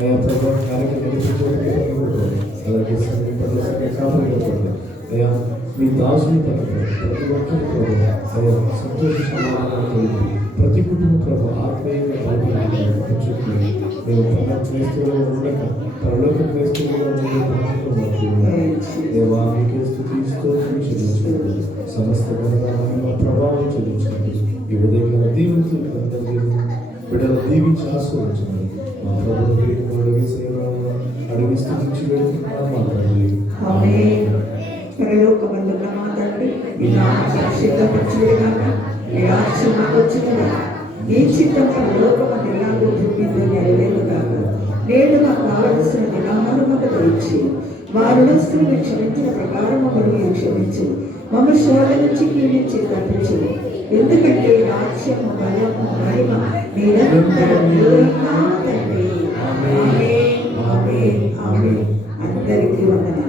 అయ్యా ప్రభావ కార్యక్రమం నడిపించే అలాగే సంఘం పట్ల కాపాడకూడదు అయ్యా మీ దాసుని పట్ల ప్రతి ఒక్కరి ప్రభు అయ్యా సంతోష సమాధానం ప్రతి కుటుంబ ప్రభు ఆత్మీయంగా పంచుకుని మేము క్రైస్తవులుగా ఉండక పరలోక క్రైస్తవులుగా దేవా మీకే స్తుతి స్తోత్రం చెల్లించుకోండి సమస్త ప్రభావం చెల్లించండి ఈ ఉదయకాల దీవించులు అందరికీ బిడ్డలు దీవించి ఆస్వాదించండి మా ప్రభుత్వం అడిగి సేవ అడిగి స్థుతించి పెడుతున్నాను మాట్లాడండి పరలోకమందున్న మా తండ్రి మీ నామమున పరిశుద్ధపరచుగాక మీ రాజ్యం వచ్చుగాక నీ చిత్తం పరలోకమందు ఎలాగో భూమి మీద నెరవేరుగాక నేడు మాకు కావలసిన దినాలను మాకు దయచి మా రుణస్తులను క్షమించిన ప్రకారం మమ్మల్ని క్షమించు మమ్మ శోధ నుంచి కీడించి తప్పించు ఎందుకంటే రాజ్యం బలము మహిమ నిరంతరం తండ్రి ఆమేన్ ఆమేన్ ఆమేన్. అందరికీ వందనాలు.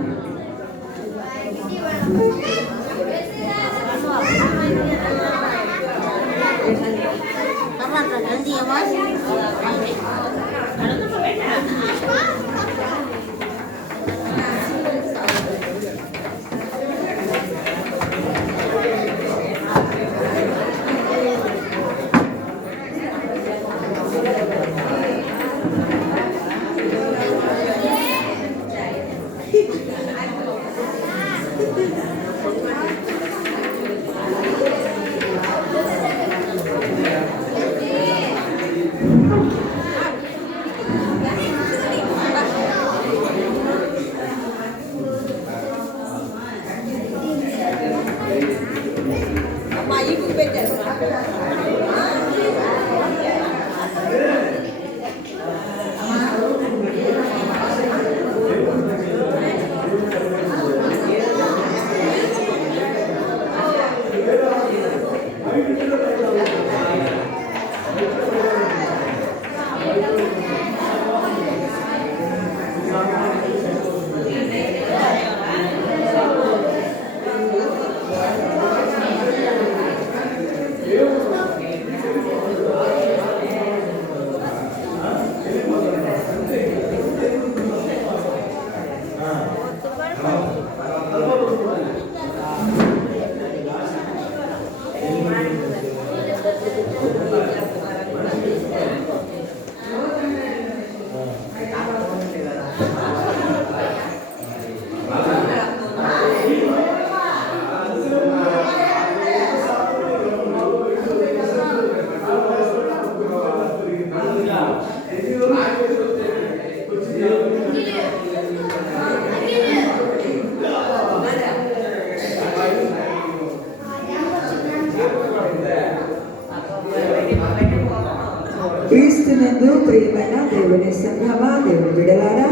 క్రీస్తునందు ప్రియమైన దేవుని సంఘమా, దేవుని బిడ్డలారా,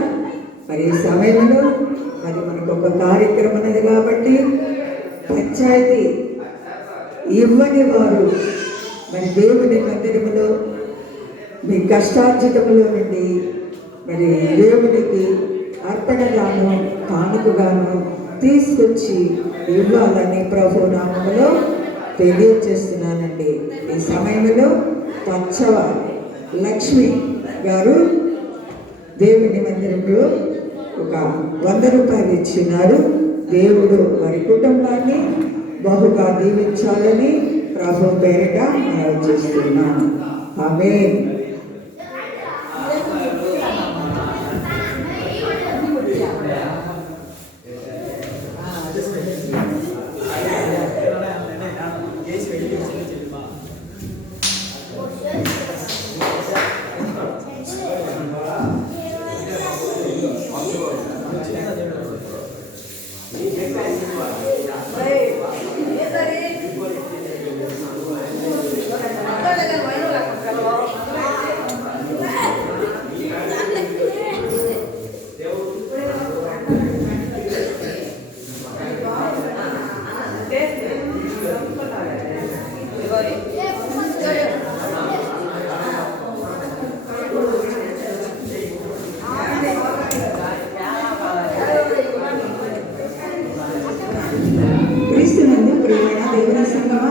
మరి ఈ సమయంలో మరి మనకు ఒక కార్యక్రమం ఉన్నది కాబట్టి పంచాయతీ ఇవ్వని వారు మరి దేవుని మందిరములో మీ కష్టార్జితములో నుండి మరి దేవునికి అర్పణగాను కానుకగాను తీసుకొచ్చి ఇవ్వాలని ప్రభు నామములో తెలియజేస్తున్నానండి. ఈ సమయంలో పచ్చవ లక్ష్మి గారు దేవుని మందిరంలో ఒక 100 రూపాయలు ఇచ్చినారు. దేవుడు వారి కుటుంబాన్ని బహుగా దీవించాలని ప్రభు పేరిట మనవి చేస్తున్నాను. ఆమేన్.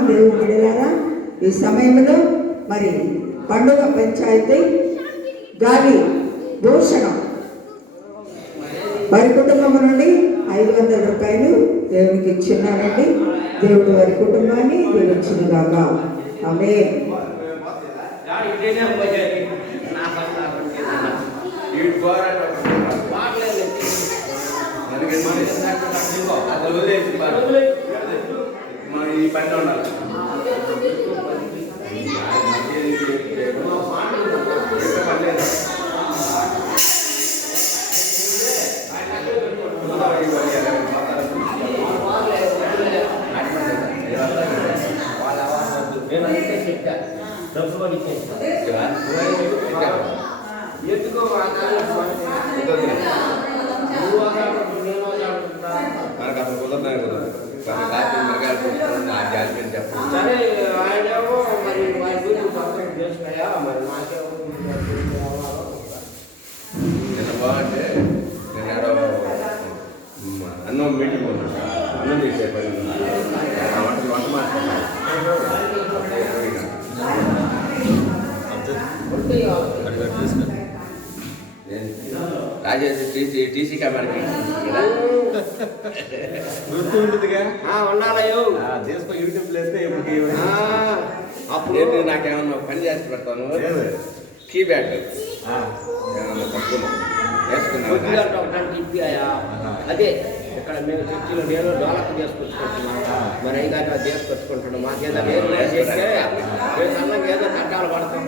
దేవుని బిడ్డలారా, ఈ సమయంలో మరి పండుగ పంచాయతీ గాలి భూషణం వారి కుటుంబం నుండి 500 రూపాయలు దేవునికి ఇచ్చినారండి. దేవుడు వారి కుటుంబాన్ని దీవించునుగాక. ఆమేన్. ఈ పంట ఉండాలి. మనకు అసలు కుదరదాన్ని కుదరదు. సరే ఆయనేమో మరి వారి గురించి పక్కన చేస్తాయా మరి నాకేమో నిన్న బాగుంటే నేను ఏడో అన్నం మీటింగ్ ఉన్నాను. అన్నం చేసే పని వంట మాట్లాడుతున్నాను. రాజేష్ టీసీ కమాండ్కి గుర్తు ఉంటుందిగా ఉండాలయ్యో చేసుకో యూట్యూబ్ లేస్తే అప్పుడు నాకేమన్నా పని చేసి పెడతాను. కీ బ్యాగ్ ఏమన్నా తక్కువ ఒకటానికి ఇప్పాయా అదే ఇక్కడ మేము చర్చిలో నేను డోలకు చేసుకొచ్చుకుంటున్నాం. మరి అయిగానే అది చేసుకొచ్చుకుంటున్నాం. మాకేదో నేను చేస్తే మేము సన్నంగా ఏదో కట్టాలు పడతాం.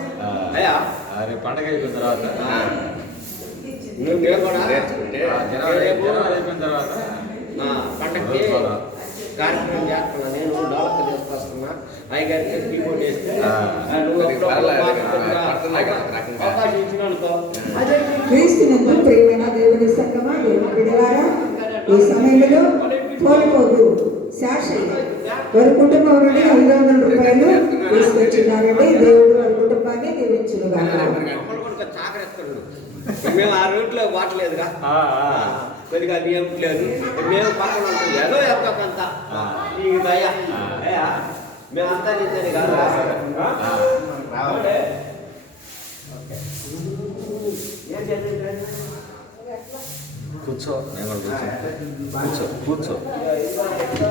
అయ్యా రేపు పండగ అయిపోయిన తర్వాత నువ్వు నేను కూడా నేర్చుకుంటే జనవరి అయిపోయిన తర్వాత పండగకి కార్యక్రమం చేస్తున్నా. నేను డోలకు చేసుకొస్తున్నా. అయ్యగారికి కీబోర్డ్ వేస్తే నువ్వు అవకాశం ఇచ్చినానుకో అదే క్రీస్తునందు ప్రియమైన దేవుని సంగమా, దేవుని బిడ్డలారా, ఈ సమయంలో కోల్పోదు శాషయ్య వారి కుటుంబం నుండి 500 రూపాయలు తీసుకొచ్చినారండి. దేవుడు వారి కుటుంబాన్ని దీవించునుగాక. చాకరేస్తాడు. మేము ఆ రూట్లో వాటలేదుగా కొద్దిగా బియ్యం లేదు. మేము పక్కన ఉంటాం. ఏదో ఎంతో కొంత నీకు దయ మేమంతా నిజాన్ని కాదు. కూర్చో నేను కూడా కూర్చో కూర్చో కూర్చో